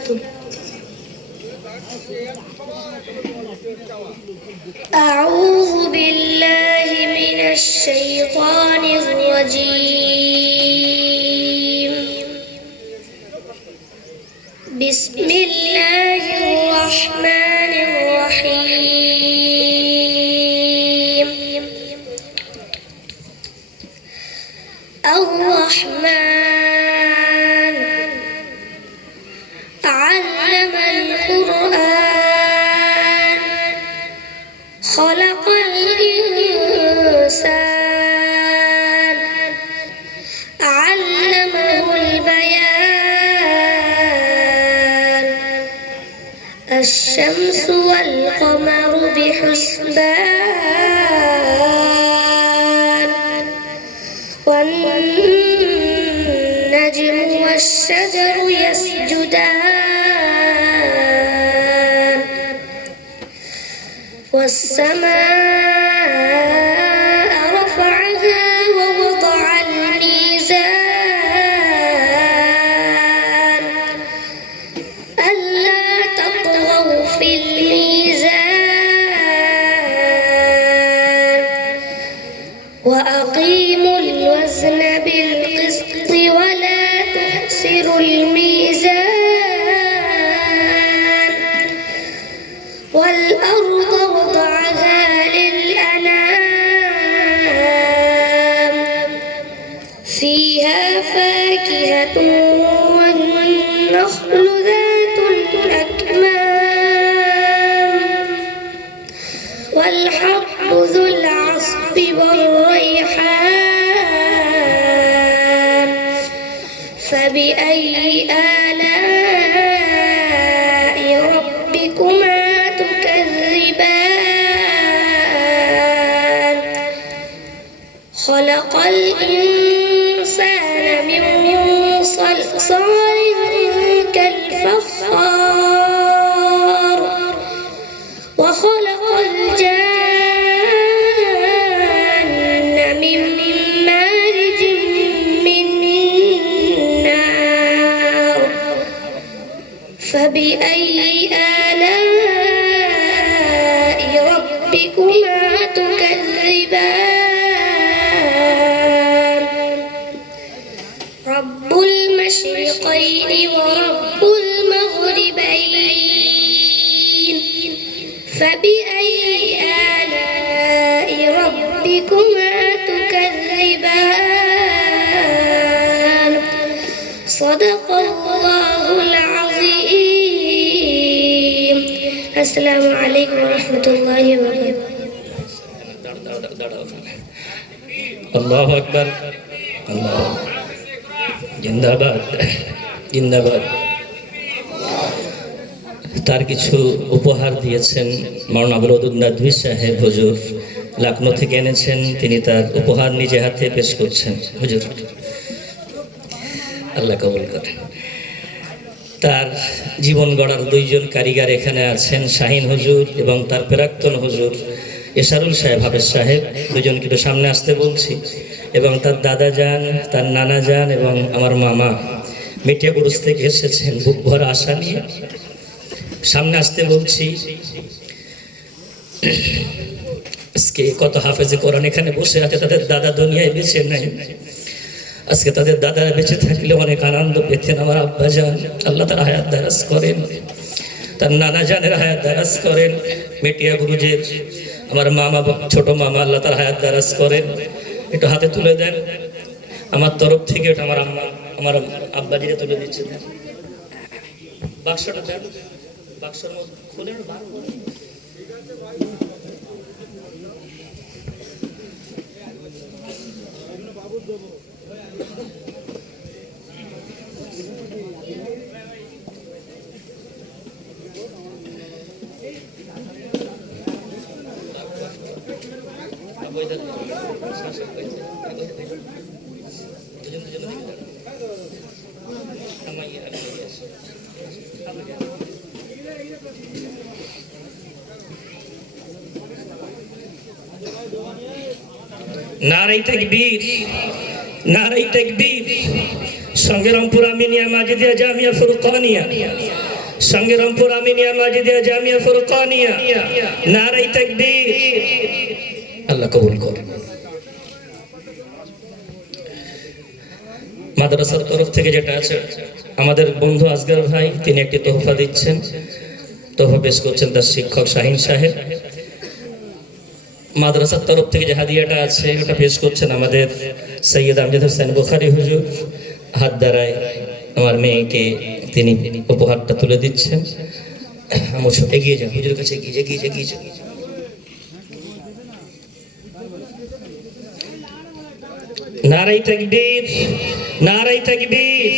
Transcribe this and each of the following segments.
وبركاته. أعوذ بالله من الشيطان الرجيم. بسم الله الرحمن الرحيم. الرحمن علم القرآن خلق الإنسان علمه البيان. الشمس والقمر بحسبان والنجم والشجر يسجدان والسماء رفعها ووضع الميزان ألا تطغوا في الميزان وأقيموا الوزن بالقسط ولا تخسروا الميزان والأرض وضعها للأنام فيها فاكهة والنخل ذات الأكمام والحب ذو العصف والريحان فبأي آلاء ربكما تكذبان خلق الإنسان من صلصال كالفخار وخلق الجان من مارج من نار فبأي آلاء ربكما تكذبان رب المشرقين ورب المغربين فبأي آلاء ربكما تكذبان صدق الله العظيم. السلام عليكم ورحمة الله وبركاته. الله أكبر. الله জিন্দাবাদ জিন্দাবাদ। তার কিছু উপহার দিয়েছেন মাওলানা আবুল ওয়াদুদ নাদভী সাহেব হুজুর, লখনৌ থেকে এনেছেন। তিনি তার উপহার নিজে হাতে পেশ করছেন। হুজুর আল্লাহ কবুল করেন। তার জীবন গড়ার দুইজন কারিগর এখানে আছেন, শাহিন হুজুর এবং তার প্রাক্তন হুজুর এশারুল সাহেব, হাফেজ সাহেব। দুজনকে একটু সামনে আসতে বলছি এবং তার দাদা যান, তার নানা যান এবং আমার মামা মিঠিয়াপুরুষ থেকে এসেছেন বুক ভরা আশা নিয়ে। সামনে আসতে বলছি। আজকে কত হাফেজে কোরআন এখানে বসে আছে, তাদের দাদা দুনিয়ায় বেঁচে নাই। আজকে তাদের দাদারা বেঁচে থাকলে অনেক আনন্দ পেতেন। আমার আব্বা যান, আল্লাহ তার হায়াত দারাজ করেন, তার নানা জানের হায়াত দারাজ করেন। মিঠিয়াপুরুষের আমার মামা, ছোট মামা, আল্লাহ তার হায়াত দারাজ করেন। একটু হাতে তুলে দেন আমার তরফ থেকে। ওটা আমার আম্মা, আমার আব্বাজিরে তুলে দিচ্ছে। বাক্সটা দেন, বাক্সের মধ্যে খুলে বার করে। নারায়ে তাকবীর, নারায়ে তাকবীর। সঙ্গে রংপুর আমিনিয়া মাজিদিয়া জামিয়া ফুরকানিয়া সঙ্গে রংপুর আমিনিয়া মাজিদিয়া জামিয়া ফুরকানিয়া, নারে তাকবীর। আল্লাহ কবুল করুন। মাদ্রাসার তরফ থেকে যেটা আছে, আমাদের বন্ধু আসগর ভাই তিনি একটি তোহফা দিচ্ছেন, তোহফা পেশ করছেন তার শিক্ষক শাহিন সাহেব। মাদ্রাসার তরফ থেকে যে হাদিয়াটা আছে ওটা পেশ করছেন আমাদের সৈয়দ আমজাদ হোসেন বুখারী হুজুর, হাত দ্বারায় আমার মেয়েকে তিনি উপহারটা তুলে দিচ্ছেন। আমার এগিয়ে যান হুজুরের কাছে, এগিয়ে যান। নারে তাকবীর, নারে তাকবীর।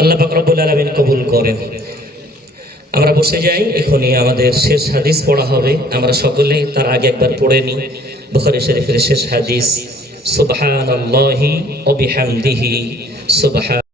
আল্লাহ পাক রব্বুল আলামিন কবুল করেন। আমরা বসে যাই, এখনই আমাদের শেষ হাদিস পড়া হবে। আমরা সকলে তার আগে একবার পড়ে নিই বুখারী শরীফের শেষ হাদিস, সুবহানাল্লাহি ওয়া বিহামদিহি সুবহান